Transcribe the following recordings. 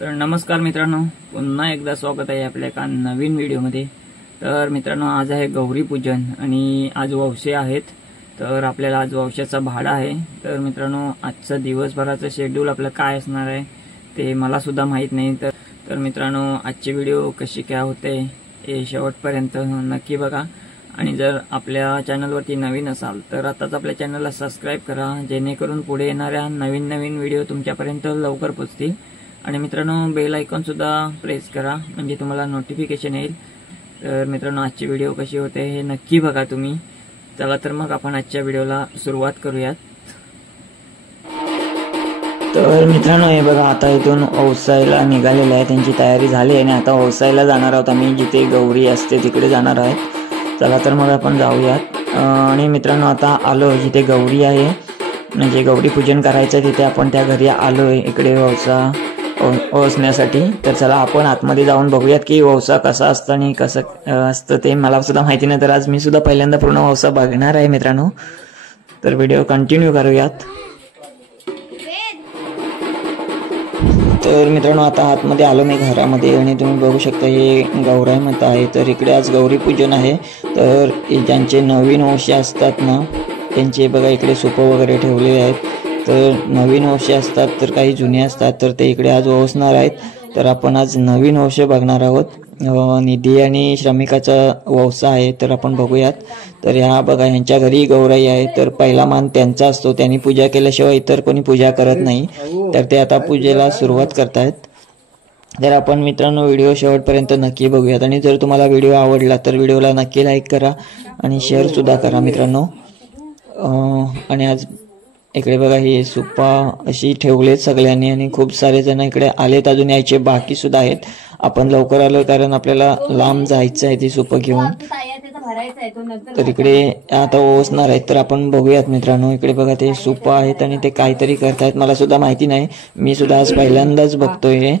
तर नमस्कार मित्रांनो, पुन्हा एकदा स्वागत आहे आपल्या एका नवीन व्हिडिओमध्ये। तर मित्रांनो, आज आहे गौरी पूजन आणि आज ववसे आहेत। तर आपल्याला आज ववशाचा भाडा आहे। तर मित्रांनो, आजचा दिवसभराचं शेड्यूल आपलं काय असणार आहे ते मला सुद्धा माहित नाही। तर मित्रांनो, आजची व्हिडिओ कशी काय होते हे शेवटपर्यंत नक्की बघा। आणि जर आपल्या चॅनलवरती नवीन असाल तर आताच आपल्या चॅनलला सबस्क्राइब करा, जेणेकरून पुढे येणाऱ्या नवीन व्हिडिओ तुमच्यापर्यंत लवकर पोहोचतील। आणि मित्रांनो, बेल आयकॉन सुद्धा प्रेस करा, म्हणजे तुम्हाला नोटिफिकेशन येईल। तर मित्रांनो, आजची व्हिडिओ कशी होते हे नक्की बघा तुम्ही। चला तर मग आपण आजच्या व्हिडिओला सुरुवात करूयात। तर मित्रांनो, हे बघा, आता इथून ओसायला निघालेले आहे, त्यांची तयारी झाली आहे आणि आता ओसायला जाणार आहोत आम्ही, जिथे गौरी असते तिकडे जाणार आहोत। चला तर मग आपण जाऊयात। आणि मित्रांनो, आता आलो जिथे गौरी आहे, म्हणजे गौरी पूजन करायचं तिथे आपण त्या घरी आलोय, इकडे ववसा ओसण्यासाठी। तर चला आपण आतमध्ये जाऊन बघूयात की ववसा कसा असतं आणि कसं असतं ते मला सुद्धा माहिती नाही। तर आज मी सुद्धा पहिल्यांदा पूर्ण ववसा बघणार आहे मित्रांनो, तर व्हिडिओ कंटिन्यू करूयात। तर मित्रांनो, आता आतमध्ये आलो मी घरामध्ये आणि तुम्ही बघू शकता हे गौराई माता आहे। तर इकडे आज गौरी पूजन आहे। तर ज्यांचे नवीन ववसे असतात ना, त्यांचे बघा इकडे सूप वगैरे ठेवलेले आहेत। तर नवीन ववसे असतात तर काही जुने असतात, तर ते इकडे आज ववसणार आहेत। तर आपण आज नवीन ववसे बघणार आहोत। निधी आणि श्रमिकाचा ववसा आहे, तर आपण बघूयात। तर ह्या बघा, ह्यांच्या घरी गौराई आहे, तर पहिला मान त्यांचा असतो, त्यांनी पूजा केल्याशिवाय इतर कोणी पूजा करत नाही। तर ते आता पूजेला सुरुवात करतायत। तर आपण मित्रांनो व्हिडिओ शेवटपर्यंत नक्की बघूयात। आणि जर तुम्हाला व्हिडिओ आवडला तर व्हिडिओला नक्की लाईक करा आणि शेअर सुद्धा करा मित्रांनो। आणि आज इकडे बघा हे सुप्पा अशी ठेवलेत सगळ्यांनी आणि खूप सारे जण इकडे आलेत, अजून यायचे बाकी सुद्धा आहेत। आपण लवकर आलो कारण आपल्याला लांब जायचं आहे ती सुप्पा घेऊन। तर इकडे आता ओसणार आहेत, तर आपण बघूयात मित्रांनो। इकडे बघा ते सुप्पा आहेत आणि ते काहीतरी करतायत, मला सुद्धा माहिती नाही, मी सुद्धा आज पहिल्यांदाच बघतोय हे।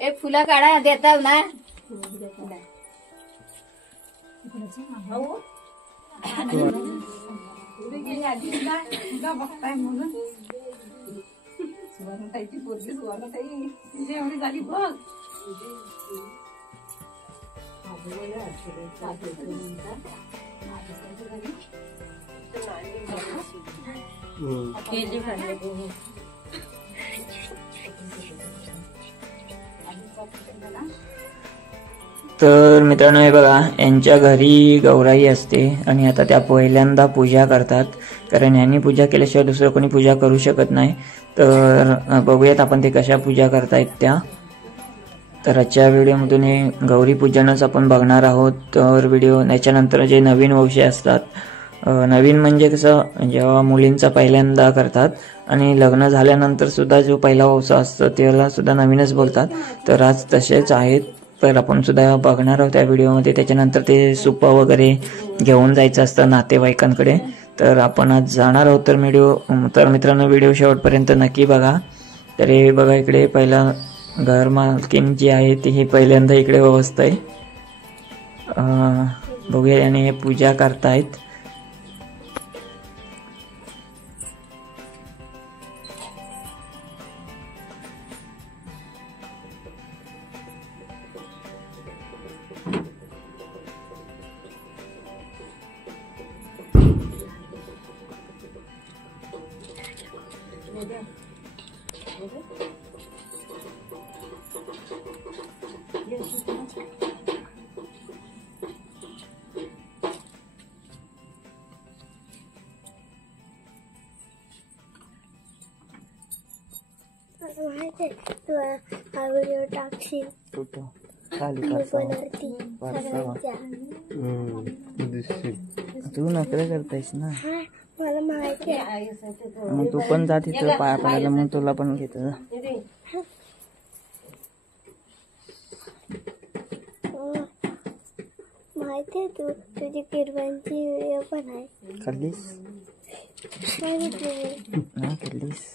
एक फुला काढा देतात ना, बघताय म्हणून सुवर्णताईची पोरगी सुवर्णताई तुझी एवढी झाली बघ। तर मित्रांनो, हे बघा, यांच्या घरी गौराई असते आणि आता त्या पहिल्यांदा पूजा करतात, कारण यांनी पूजा केल्याशिवाय दुसरं कोणी पूजा करू शकत नाही। तर बघूयात आपण ते कशा पूजा करतायत त्या। तर आजच्या व्हिडिओमधून हे गौरी पूजनच आपण बघणार आहोत। तर व्हिडिओ याच्यानंतर जे नवीन ववसे असतात, नवीन म्हणजे कसं, जेव्हा मुलींचा पहिल्यांदा करतात आणि लग्न झाल्यानंतर सुद्धा जो पहिला ववसा असतो त्याला सुद्धा नवीनच बोलतात। तर आज तसेच आहेत, तर आपण सुद्धा बघणार आहोत त्या व्हिडिओमध्ये। त्याच्यानंतर ते सुप्प वगैरे घेऊन जायचं असतं नातेवाईकांकडे, तर आपण आज जाणार आहोत। तर मित्रांनो, व्हिडिओ शेवटपर्यंत नक्की बघा। तर हे बघा, इकडे पहिला घर मालकीन जी आहे ती ही पहिल्यांदा इकडे ववसते, बघूया, आणि हे पूजा करतायत। व्हिडिओ टाकशील तू नखरे करतायस ना, मला माहिती आहे। मग तू पण जा तिथं पाया पडायला, मग तुला पण घेतो। माहिती आहे, तुझी किरवांची व्हिडिओ पण आहे। खाल्लीस? नाही खाल्लीस?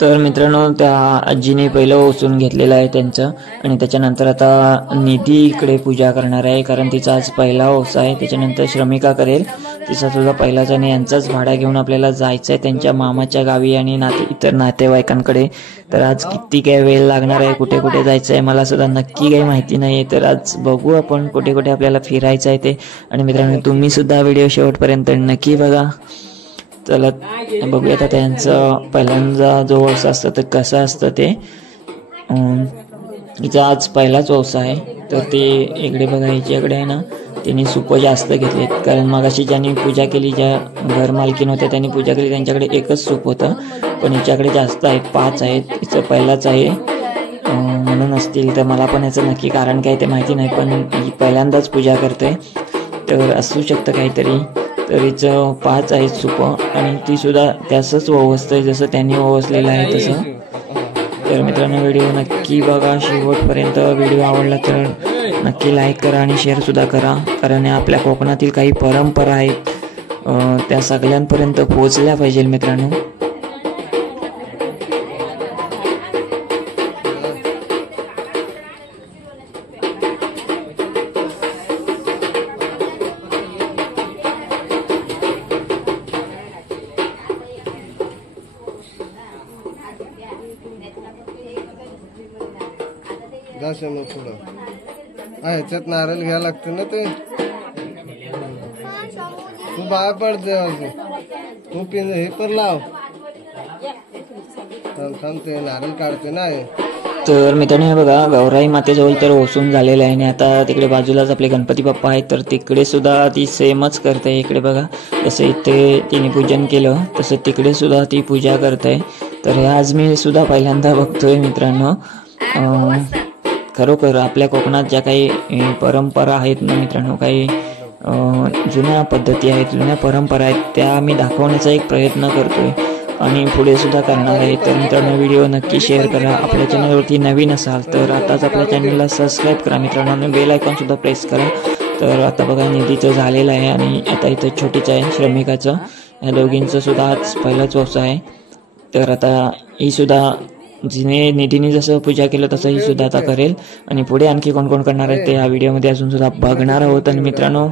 तर मित्रांनो त्या आजीने पहिलं ओसून घेतलेलं आहे त्यांचं आणि त्याच्यानंतर आता निधी इकडे पूजा करणार आहे कारण तिचा आज पहिला ओस आहे. त्याच्यानंतर श्रमिका करेल तिचा सुद्धा पहिलाच आणि यांचाच भाडा घेऊन आपल्याला जायचं आहे त्यांच्या मामाच्या गावी आणि इतर नातेवाईकांकडे. तर आज किती काय वेळ लागणार आहे, कुठे कुठे जायचं आहे मला सुद्धा नक्की काही माहिती नाही आहे. तर आज बघू आपण कुठे कुठे आपल्याला फिरायचं आहे ते. आणि मित्रांनो तुम्ही सुद्धा व्हिडिओ शेवटपर्यंत नक्की बघा. चला बघूया आता त्यांचं पहिल्यांदा जो ओस असतं तर कसं असतं ते. हिचा आज पहिलाच ओस आहे तर ते इकडे बघा हिच्याकडे आहे ना त्यांनी सुपं जास्त घेतलेत कारण मगाशी ज्यांनी पूजा केली ज्या घर मालकीन होत्या त्यांनी पूजा केली त्यांच्याकडे एकच सूप होतं पण हिच्याकडे जास्त आहेत 5 आहेत. हिचं पहिलाच आहे म्हणून असतील तर मला पण याचं नक्की कारण काय ते माहिती नाही पण ही पहिल्यांदाच पूजा करते तर असू शकतं काहीतरी. तर हिचं 5 आहेत सुपं आणि ती सुद्धा त्यासच ओवसतंय जसं त्यांनी ओवसलेलं आहे तसं. तर मित्रांनो व्हिडिओ नक्की बघा शेवटपर्यंत. व्हिडिओ आवडला तर नक्की लाईक करा आणि शेअर सुद्धा करा कारण आपल्या कोकणातील काही परंपरा आहेत त्या सगळ्यांपर्यंत पोहोचल्या पाहिजे मित्रांनो. मग पुढं ह्याच्यात नारळ घ्यायला लागते ना ते. तू बाहेर पडते तू पिन हे पण लाव थांब ते नारळ काढते ना. तर मित्रांनो हे बघा गौराई मातेजवळ तर ओसून झालेलं आहे आणि आता तिकडे बाजूलाच आपले गणपती बाप्पा आहेत तर तिकडे सुद्धा ती सेमच करते. इकडे बघा जसं इथे तिने पूजन केलं तसं तिकडे सुद्धा ती पूजा करते. तर हे आज मी सुद्धा पहिल्यांदा बघतोय मित्रांनो. खरोखर आपल्या कोकणात ज्या काही परंपरा आहेत ना मित्रांनो काही जुन्या पद्धती आहेत जुन्या परंपरा आहेत त्या मी दाखवण्याचा एक प्रयत्न करतोय आणि पुढे सुद्धा करणार आहे. तर मित्रांनो व्हिडिओ नक्की शेअर करा. आपल्या चॅनलवरती नवीन असाल तर आताच आपल्या चॅनलला सबस्क्राईब करा मित्रांनो. बेल आयकॉन सुद्धा प्रेस करा. तर आता बघा निधीचं झालेलं आहे आणि आता इथं छोटीचं आहे श्रमिकाचं. या दोघींचं सुद्धा आज पहिलाच ओस आहे. तर आता ही सुद्धा जिने निधीने जसं पूजा केलं तसं ही सुद्धा आता करेल आणि पुढे आणखी कोण कोण करणार आहे ते या व्हिडिओमध्ये अजून सुद्धा बघणार आहोत. आणि मित्रांनो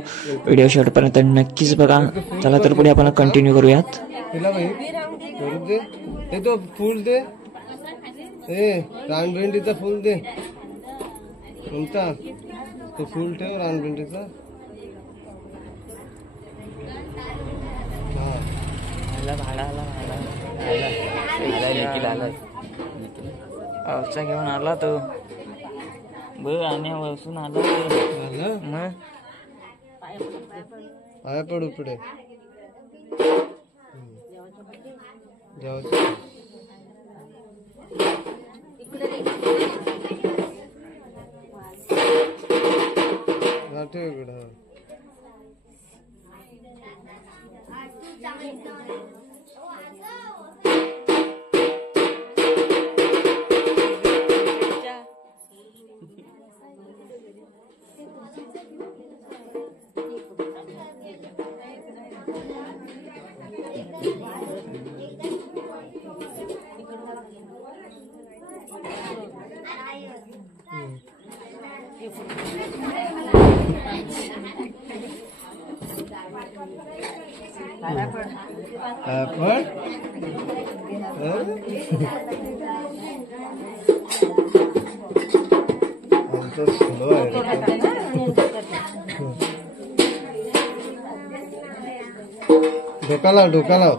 व्हिडिओ शेवटपर्यंत नक्कीच बघा. चला तर पुढे आपण कंटिन्यू करूयात. तो फूल दे रानभेंडीचा फूल दे कोणता तो फूल ठेव रानभेंडीचा. औषध घेऊन आला तो बघ आणि वसून आला मग पाया पडू पुढे ठेव इकडं. डोका लाव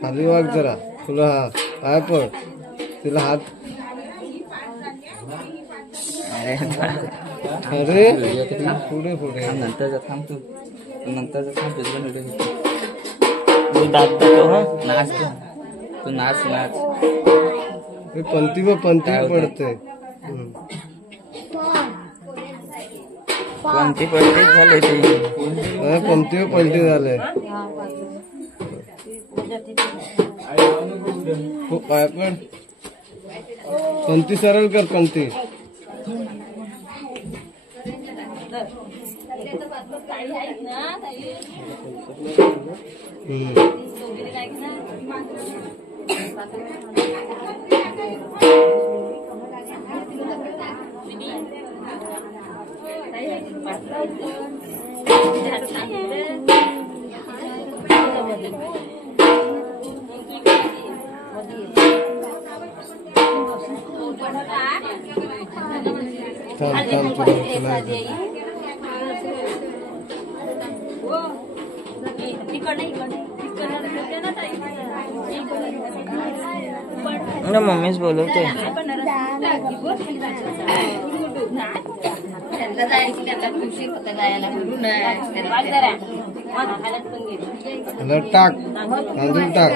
खाली वाग जरा तुला पाय पड तिला हात. अरे पुढे पुढे नंतर थांब तू नंतर थांब नाच तू नाच नाच पंथी पडते. पंथी पलटी झाले ते पंथी पलटी झाले. पाय पण पंथी सरळ कर पंथी. मम्मीच बोलवते. टाक तांदूळ टाक.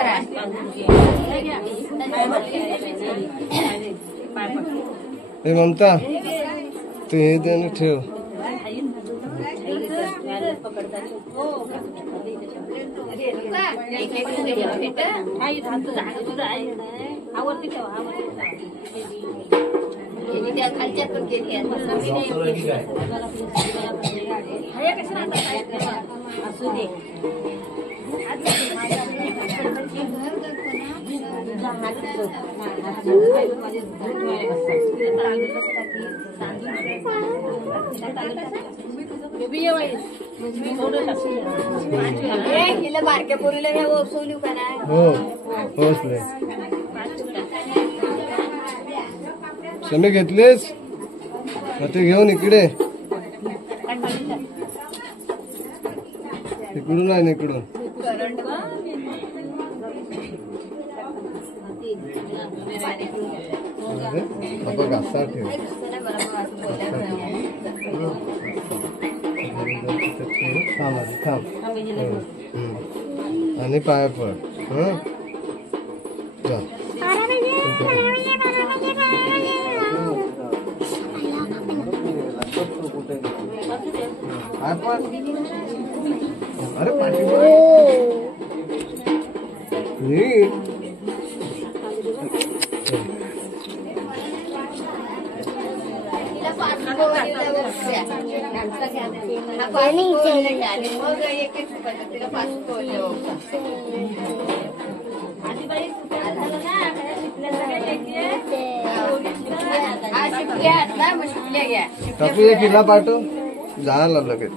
हे ममता तू हे देणं ठेव. बारक्या पोरीला हे ओसवली का नाही. हो पोहोचले. तुम्ही घेतलेस मग ते घेऊन इकडे. इकडून आहे ना इकडून. बाबा घासा ठेव. थांब. आणि पाया पड. अरे पाठी टाकू एक किल्ला पाठव. झाला लगेच.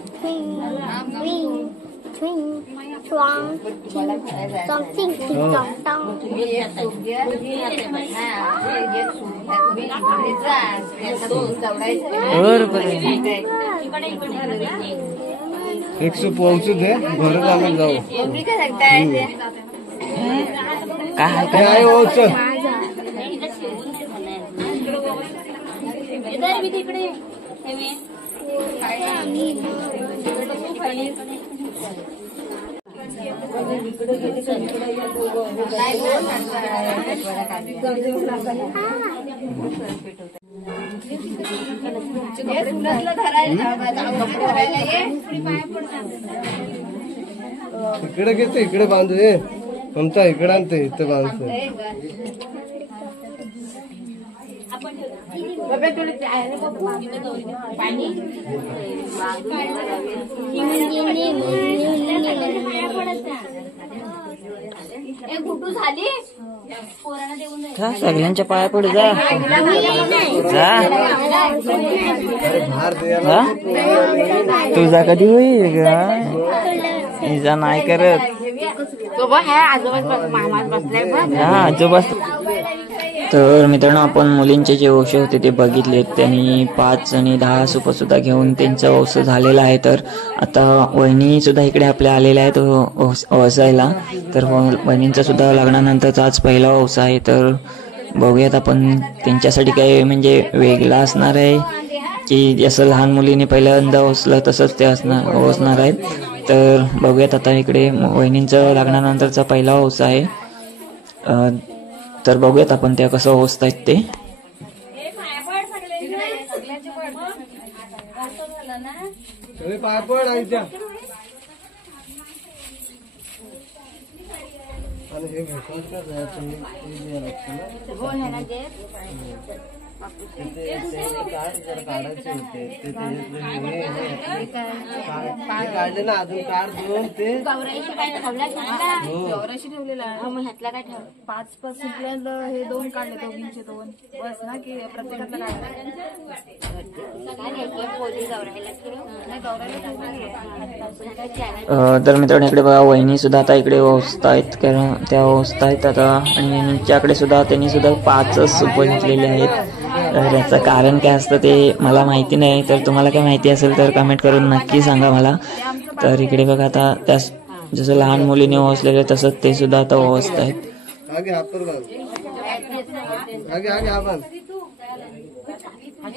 एक सो पोहोचू दे. घरात आम्ही जाऊ. काय होच इकडे घेते. इकडे बांधू. हे ममता इकडे आणते. इथे बांधतो. सगळ्यांच्या पाया पड. जा तुझा कधी होईल ग. इजा नाही करत. आजोबा. तर मित्रांनो आपण मुलींचे जे वंश होते ते बघितले. त्यांनी 5 आणि 10 सुपं सुद्धा घेऊन त्यांचा वंश झालेला आहे. तर आता वहिनी सुद्धा इकडे आपल्या आलेल्या आहेत वसायला. तर वहिनींचा सुद्धा लग्नानंतरचा आज पहिला वंश आहे. तर बघूयात आपण त्यांच्यासाठी काय म्हणजे वेगळा असणार आहे की जसं लहान मुलीने पहिल्यांदा वसलं तसंच ते वसणार आहेत. तर बघूयात आता इकडे वहिनींचं लग्नानंतरचा पहिला वंश आहे. तर बघूयात आपण त्या कसं वसतायत ते. आणि हे भेटून का जायचं हे द्यायला लागतं ना. हो ह्याला घे. ते काय जरा काढायचे होते ते काढले ना अजून काढ दोन ते गौराईशी काय ठेवल्यास ना? गौराशी ठेवलेला आहे. हो, मग ह्यातला काय ठेव? 5 संपल्यानं हे 2 काढले, दोघींचे 2 बस ना की प्रत्येकातला काढले. काय घ्यायचं? पोळी गौराईला ठेव. नाही गौराईला ठेवलेली आहे. तर मित्रांनो इकडे बघा वहिनी सुद्धा आता इकडे ओसतायत, कारण त्या ओसतायत आता. आणि यांच्याकडे सुद्धा त्यांनी सुद्धा 5 सुप घेतलेले आहेत. तर याचं कारण काय असतं ते मला माहिती नाही, तर तुम्हाला काय माहिती असेल तर कमेंट करून नक्की सांगा मला. तर इकडे बघा आता त्या जसं लहान मुलीने ओसलेले तसंच ते सुद्धा आता ओसतायत. आगे हात पर बांध, आगे आगे हा बांध. हा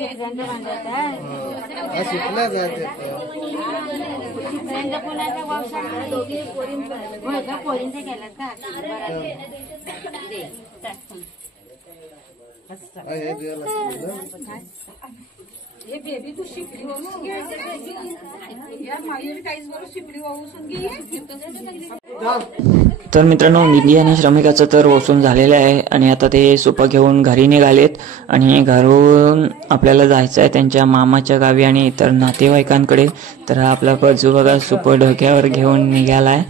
सुटला जाते पोरींचे केलं का? हे द्यायला लागतं ना. हे बेबी तू शिकली वाहून या मागे काहीच बरोबर शिकली वाहून घे. तर मित्रांनो निधी आणि श्रमिकाचं तर ओसून झालेलं आहे आणि आता ते सुपं घेऊन घरी निघालेत. आणि घरून आपल्याला जायचं आहे त्यांच्या मामाच्या गावी आणि इतर नातेवाईकांकडे. तर हा आपला बजू बघा सुपं डोक्यावर घेऊन निघालाय.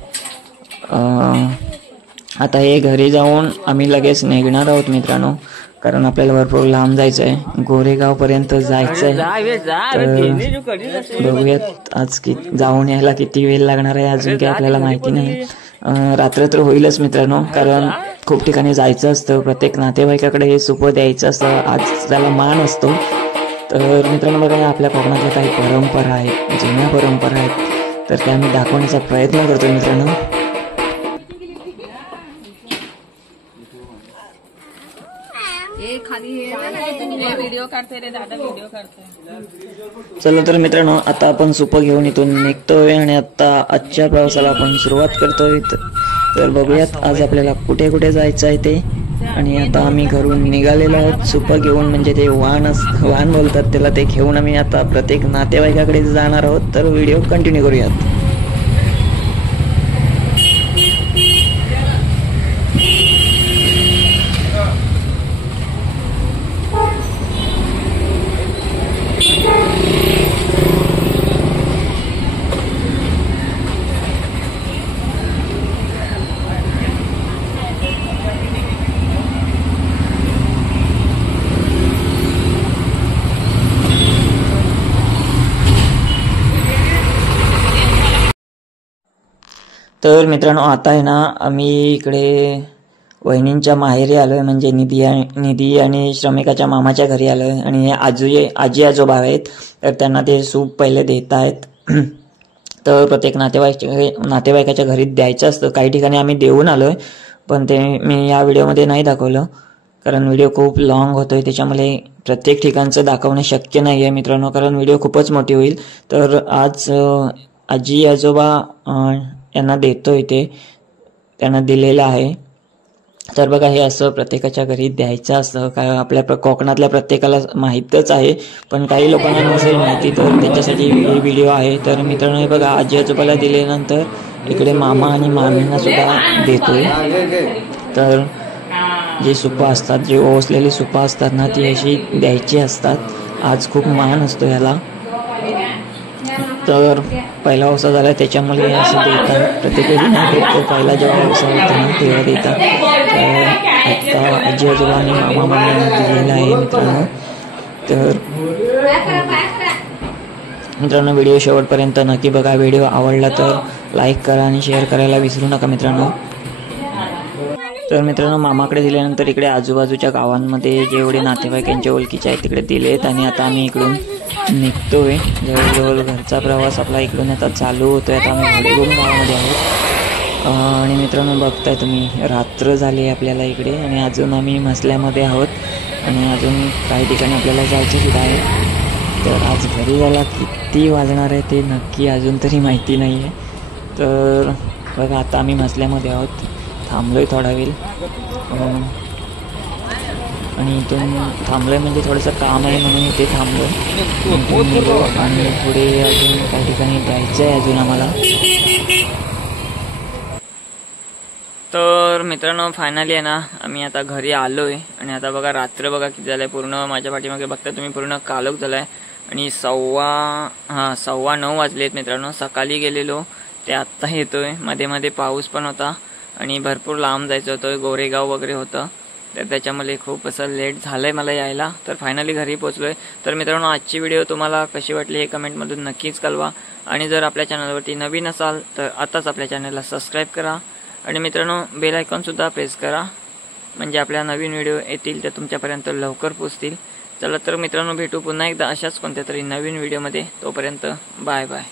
आता हे घरी जाऊन आम्ही लगेच निघणार आहोत मित्रांनो, कारण आपल्याला भरपूर लांब जायचं आहे, गोरेगाव पर्यंत जायचं आहे. तर बघूयात आज जाऊन यायला किती वेळ लागणार आहे अजून काही आपल्याला माहिती नाही. रात्र तर होईलच मित्रांनो, कारण खूप ठिकाणी जायचं असतं, प्रत्येक नातेवाईकाकडे हे सुपं द्यायचं असतं, आज त्याला मान असतो. तर मित्रांनो बघा आपल्या कोकणातल्या काही परंपरा आहेत, जुन्या परंपरा आहेत, तर त्या मी दाखवण्याचा प्रयत्न करतो मित्रांनो. व्हिडिओ काढतोय रे दादा, व्हिडिओ काढतोय. चला तर मित्रांनो आता आपण सुपं घेऊन इथून निघतोय आणि आता आजच्या प्रवासाला आपण सुरुवात करतोय. तर बघूयात आज आपल्याला कुठे कुठे जायचं आहे ते. आणि आता आम्ही घरून निघालेलो आहोत सुपं घेऊन, म्हणजे ते वाहन बोलतात त्याला, ते घेऊन आम्ही आता प्रत्येक नातेवाईकाकडे जाणार आहोत. तर व्हिडिओ कंटिन्यू करूयात. तर मित्रांनो आता आहे ना आम्ही इकडे वहिनींच्या माहेरी आलोय, म्हणजे निधी आणि श्रमिकाच्या मामाच्या घरी आलोय. आणि आजी आजोबा आहेत, तर त्यांना ते सूप पहिले देत आहेत. तर प्रत्येक नातेवाईकाच्या घरी द्यायचं असतं. काही ठिकाणी आम्ही देऊन आलोय, पण ते मी या व्हिडिओमध्ये नाही दाखवलं, कारण व्हिडिओ खूप लॉंग होतोय, त्याच्यामुळे प्रत्येक ठिकाणचं दाखवणं शक्य नाही आहे मित्रांनो, कारण व्हिडिओ खूपच मोठी होईल. तर आज आजी आजोबा यांना देतोय, ते त्यांना दिलेलं आहे. तर बघा हे असं प्रत्येकाच्या घरी द्यायचं असतं. काय आपल्या कोकणातल्या प्रत्येकाला माहीतच आहे, पण काही लोकांना नसेल माहिती, तर त्याच्यासाठी हे व्हिडिओ आहे. तर मित्रांनो हे बघा आजी आजोबाला दिल्यानंतर इकडे मामा आणि मामींना सुद्धा देतोय. तर जे सुपं असतात, जे ओसलेली सुपं असतात ना, ती अशी द्यायची असतात. आज खूप मान असतो याला. तर पहिला ओसा झाला त्याच्यामुळे असं देतात, प्रत्येकाची नाही देत, पहिला जेव्हा ओसा होता ना तेव्हा देतात. तर आता आजी आजोबा आणि मामा मामींना दिलेला आहे मित्रांनो. तर मित्रांनो व्हिडिओ शेवटपर्यंत नक्की बघा. व्हिडिओ आवडला तर लाईक करा आणि शेअर करायला विसरू नका मित्रांनो. तर मित्रांनो मामाकडे दिल्यानंतर इकडे आजूबाजूच्या गावांमध्ये जेवढे नातेवाईकांचे ओळखीचे आहेत तिकडे दिलेत. आणि आता आम्ही इकडून निघतोय. जवळजवळ घरचा प्रवास आपला इकडून आता चालू होतोय. आता आम्ही घोडेगुण गावामध्ये आहोत. आणि मित्रांनो बघताय तुम्ही रात्र झाली आपल्याला इकडे, आणि अजून आम्ही मसल्यामध्ये आहोत आणि अजून काही ठिकाणी आपल्याला जायचं सुद्धा आहे. तर आज घरी जायला किती वाजणार आहे ते नक्की अजून तरी माहिती नाही आहे. तर बघा आता आम्ही मसल्यामध्ये आहोत, थांबलोय थोडा वेळ, आणि इथून थांबलोय म्हणजे थोडंसं काम आहे म्हणून इथे थांबलो. आणि पुढे अजून काही ठिकाणी जायचं आहे अजून आम्हाला. तर मित्रांनो फायनली आहे ना आम्ही आता घरी आलोय आणि आता बघा रात्र बघा किती झालंय पूर्ण माझ्या पाठीमागे बघता तुम्ही पूर्ण कालोख झालाय आणि 9:15 वाजलेत मित्रांनो. सकाळी गेलेलो ते आत्ता येतोय. मध्ये मध्ये पाऊस पण होता आणि भरपूर लांब जायचं होतं, गोरेगाव वगैरे होतं, तर त्याच्यामुळे खूप असं लेट झालंय मला यायला. तर फायनली घरी पोहोचलोय. तर मित्रांनो आजची व्हिडिओ तुम्हाला कशी वाटली हे कमेंटमधून नक्कीच कळवा आणि जर आपल्या चॅनलवरती नवीन असाल तर आताच आपल्या चॅनलला सबस्क्राईब करा आणि मित्रांनो बेल आयकॉन सुद्धा प्रेस करा म्हणजे आपल्या नवीन व्हिडिओ येतील ते तुमच्यापर्यंत लवकर पोहोचतील. चला तर मित्रांनो भेटू पुन्हा एकदा अशाच कोणत्या तरी नवीन व्हिडिओमध्ये. तोपर्यंत बाय बाय.